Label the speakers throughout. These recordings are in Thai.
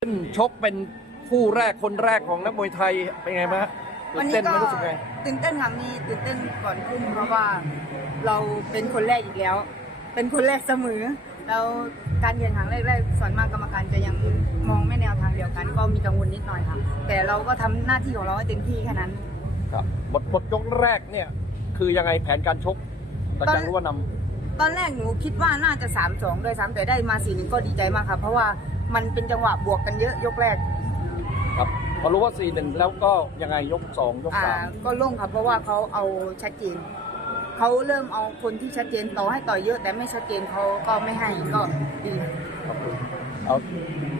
Speaker 1: ขึ้นชกเป็นคู่แรกคนแรกของนักมวยไทยเป็นไงบ้างฮะตื่
Speaker 2: วัน
Speaker 1: น
Speaker 2: นี้
Speaker 1: เต้นไห
Speaker 2: ก็
Speaker 1: มรู้สึกไง
Speaker 2: ตื่นเต้นค่ะมีตื่นเต้นก่อนขึ้นเพราะว่าเราเป็นคนแรกอีกแล้ว เป็นคนแรกเสมอแล้วการเยือนครั้งแรกๆส่วนมากกรรมการจะยังมองไม่แนวทางเดียวกัน ก็มีกังวลนิดหน่อยค่ะแต่เราก็ทำหน้าที่ของเราให้เต็มที่แค่นั้น
Speaker 1: ครับบทบทยกแรกเนี่ย คือยังไงแผนการชกแต่
Speaker 2: ตอน
Speaker 1: จังรู้ว่าน
Speaker 2: ตอนแรกหนูคิดว่าน่าจะ3ามสองด้วยซ้ำแต่ได้มาสี่หนึ่งก็ดีใจมากค่ะเพราะว่า มันเป็นจังหวะบวกกันเยอะยกแรกำ
Speaker 1: ครับพอรู้ว่าสี่หนึ่งแล้วก็ยังไงยกสองยก
Speaker 2: อ่า
Speaker 1: สาม
Speaker 2: ก็โล่งครับ เพราะว่าเขาเอาชัดเจนเขาเริ่มเอาคนที่ชัดเจนต่อให้ต่อยเยอะ แต่ไม่ชัดเจนเขาก็ไม่ให้ก็ดี
Speaker 1: ครับเอา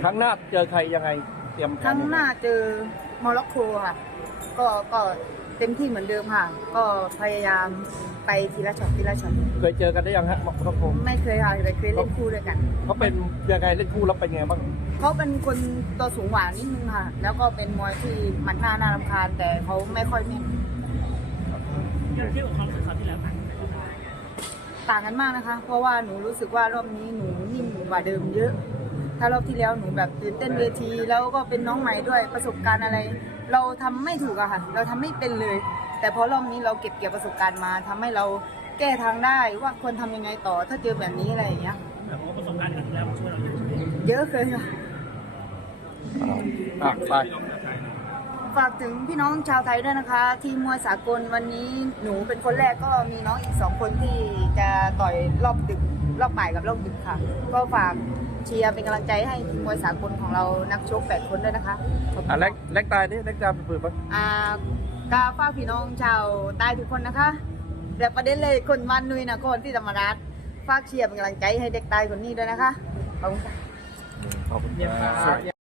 Speaker 1: ครั้งหน้าเจอใครยังไงเตรียมแผ
Speaker 2: ครั้งหน้าเจอโมร็อกโกค่ะ ก็ก็ เต็มที่เหมือนเดิมค่ะ ก็พยายามไปทีละช็อตทีละช็อต
Speaker 1: เคยเจอกันได้ยังฮะบอกครับผม
Speaker 2: ไม่เคยค่ะแต่เคยเล่นคู่ด้วยกัน
Speaker 1: เขาเป็นยังไงเล่นคู่แล้วเป็นไงบ้าง
Speaker 2: เขาเป็นคนตัวสูงหวานนิดนึงค่ะ แล้วก็เป็นมวยที่มันหน้าน่ารำคาญแต่เขาไม่ค่อยแม่น
Speaker 3: เทียบกับความรู้สึกคราวที่แล้วต่างกันไหม
Speaker 2: ต่างกันมากนะคะ เพราะว่าหนูรู้สึกว่ารอบนี้หนูนิ่มกว่าเดิมเยอะ ถ้ารอบที่แล้วหนูแบบตื่นเต้นเวที แล้วก็เป็นน้องใหม่ด้วยประสบการณ์อะไร เราทำไม่ถูกอะค่ะเราทำไม่เป็นเลย แต่พอรอบนี้เราเก็บเกี่ยวประสบการณ์มาทำให้เราแก้ทางได้ว่าควรทำยังไงต่อถ้าเจอแบบนี้อะไรอย่างเงี้ย
Speaker 3: แบบว่าประสบการณ์ครั้งที่แล้วมันช่วยเราเยอะ
Speaker 2: เยอะเลยค่ะ
Speaker 1: อะไป
Speaker 2: ฝากถึงพี่น้องชาวไทยด้วยนะคะ ทีมมวยสากลวันนี้หนูเป็นคนแรกก็มีน้องอีกสองคนที่จะต่อยรอบดึกรอบบ่ายกับรอบดึกค่ะ ก็ฝากเชียร์เป็นกำลังใจให้ทีมมวยสากลของเรานักชกแปดคนด้วยนะคะขอบคุณ
Speaker 1: อะเล็กเล็กตายนี่เล็กตายเป็นปืนปะ
Speaker 2: อ่ากาฝากพี่น้องชาวใต้ทุกคนนะคะแต่ประเด็นเลยคนบ้านนุยนะคนที่ธรรมรัฐฝากเชียร์เป็นกำลังใจให้เด็กใต้คนนี้ด้วยนะคะขอบคุณค่ะ
Speaker 1: ขอบคุณครับ